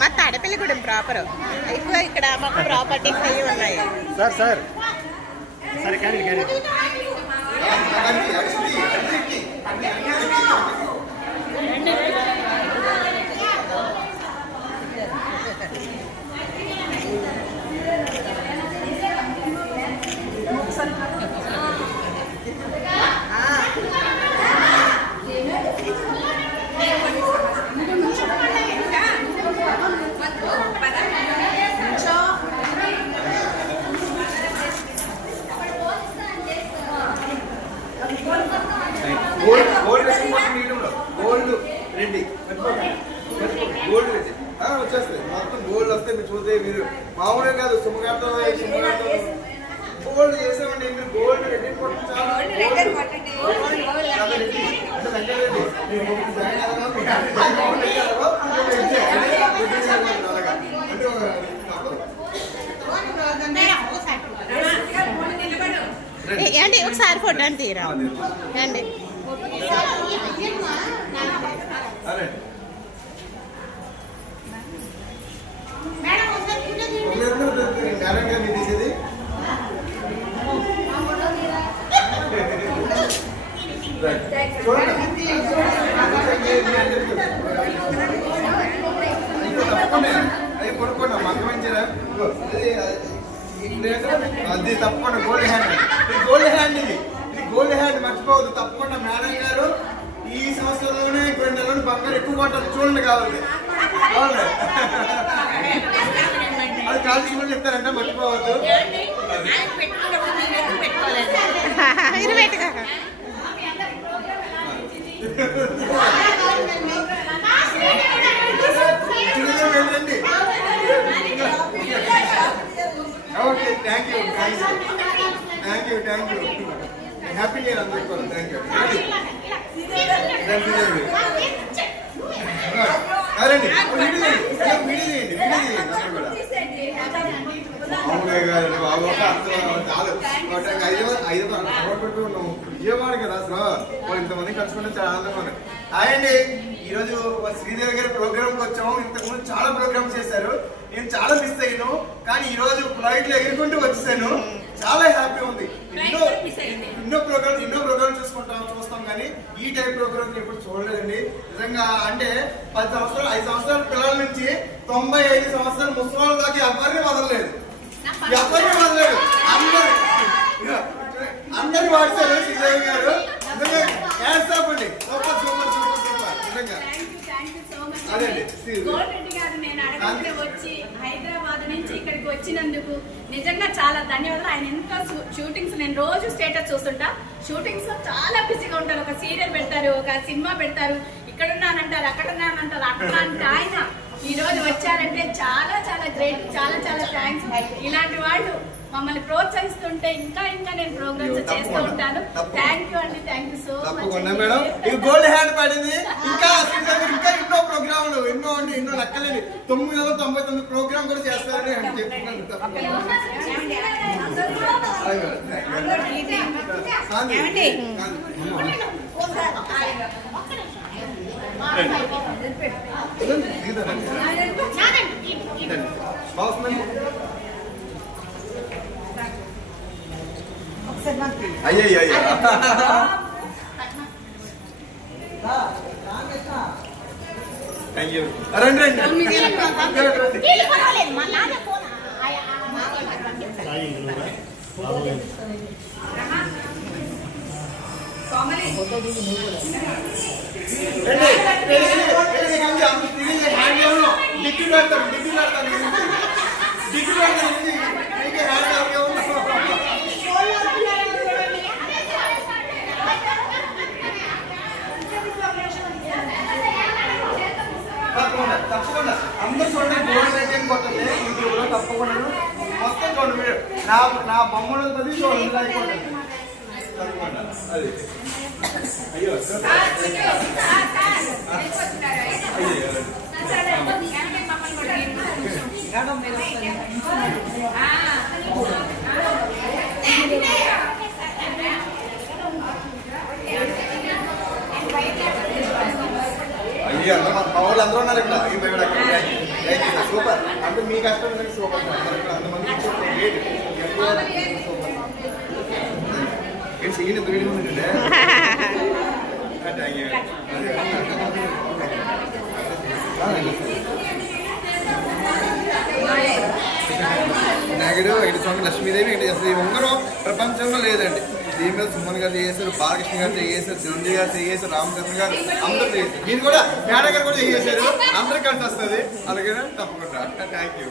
మా తాడపల్లిగూడెం ప్రాపర్ ఎక్కువ ఇక్కడ మాకు ప్రాపర్టీస్ అవి ఉన్నాయి. Sir sir. సరే కానీ. Gold gold gold Reddy gold Reddy ఆ, వచ్చేస్తుంది మొత్తం గోల్డ్ వస్తే మీరు చూస్తే మీరు మామూలుగా కాదు సుమ్మగారితో సుమ్మగారితో గోల్డ్ చేసామండి మీరు గోల్డ్ రెడ్డి ఏంటి ఒకసారి ఫోటో తీరా. అండి తప్పకుండా. అది, తప్పకుండా గోల్డ్ హ్యాండ్ గోల్డ్ హ్యాండ్ ఇది గోల్డ్ హ్యాండ్ మర్చిపోవద్దు తప్పకుండా మేడం గారు. ఈ సంవత్సరంలోనే ఇంకో రెండు నెలలు బంగారు ఎక్కువ కొట్టాలి. చూడండి కావాలి. అది కాల్చుకుని చెప్తారంటే మర్చిపోవద్దు. Okay thank you thank you thank you thank you happy year అందరికీ థ్యాంక్ యూ సరేండి వీడియో చేయండి వీడియో చేయండి వీడియో చేయండి అందరూ కూడా మామూలుగా కాదండి బాబు అర్థం చాలు ఒక ఐదు ఐదు అలవాటు పెట్టి ఉన్నాము విజయవాడ కదా అసలు వాళ్ళు ఇంతమంది కలుసుకుంటే చాలా ఆనందంగా ఉంది హాయ్ అండి. ఈరోజు శ్రీదేవి గారి ప్రోగ్రామ్కి వచ్చాము. ఇంతకుముందు చాలా ప్రోగ్రామ్స్ చేశారు. నేను చాలా మిస్ అయ్యాను. కానీ ఈ రోజు ఫ్లైట్లో ఎగురుకుంటూ వచ్చేసాను. చాలా హ్యాపీ ఉంది. ఎన్నో ఎన్నో ప్రోగ్రామ్ ఎన్నో ప్రోగ్రామ్ చూసుకుంటాం చూస్తాం కానీ ఈ టైప్ ప్రోగ్రామ్ ఎప్పుడు చూడలేదండి. నిజంగా అంటే పది సంవత్సరాలు ఐదు సంవత్సరాల పిల్లల నుంచి తొంభై ఐదు సంవత్సరాల ముసలి దాకా ఎవరిని వదలలేదు. ఎవరిని వదలలేదు. అందరు అందరు వాడతారు శ్రీదేవి గారు. నిజంగా హ్యాండ్స్ ఆఫ్ రెడ్డి గారు నేను అడగకుండా వచ్చి హైదరాబాద్ నుంచి ఇక్కడికి వచ్చినందుకు నిజంగా చాలా ధన్యవాదాలు. ఆయన ఎంత షూటింగ్స్ నేను రోజు స్టేటస్ చూస్తుంటా. షూటింగ్స్ చాలా బిజీగా ఉంటారు. ఒక సీరియల్ పెడతారు ఒక సినిమా పెడతారు. ఇక్కడ ఉన్నానంటారు అక్కడ ఉన్నానంటారు అట్లాంటి ఆయన ఈ రోజు వచ్చారంటే చాలా చాలా గ్రేట్. చాలా చాలా థ్యాంక్స్. ఇలాంటి వాళ్ళు మమ్మల్ని ప్రోత్సహిస్తుంటే ఇంకా ఇంకా నేను ప్రోగ్రామ్స్ చేస్తూ ఉంటాను. థ్యాంక్ యూ అండి. Thank you so much madam. ఇది గోల్డ్ హ్యాండ్ పడింది. ఇంకా శ్రీదేవి గారు ఇంకా లెక్కలేని తొమ్మిది వందల తొంభై తొమ్మిది ప్రోగ్రామ్ కూడా చేస్తారని చెప్పుకున్నాను తప్పకుండా. అలాగే అంత తిరిగి హ్యాండ్ ఇవ్వను. డిగ్రీ పెడతాను డిగ్రీ పెడతాను డిగ్రీ పెడతాను అందరూ చూడండి గోల్డ్ కొట్టండి తప్పకుండా. మొత్తం చూడండి మీరు. నా నా బొమ్మలు పది చూడండి అది అయ్యో అయ్యో అందరూ ఉన్నారు ఇక్కడ ఈ మేడం అక్కడ. Thank you. Thank you sir. Super అంటే మీ కష్టం అనేది సూపర్ అంతమంది సీన్ ఎంత స్వామి లక్ష్మీదేవి వెంకటేశ్వరి ఉంగరం ప్రపంచంలో లేదండి. దీని సుమన్ గారు చేశారు బాలకృష్ణ గారు చేశారు చిరంజీవి గారు చేశారు రామకృష్ణ గారు అందరూ చేశారు. మీరు కూడా మేడం గారు కూడా చేశారు. అందరికీ కలిసి వస్తుంది. అలాగే తప్పకుండా. Thank you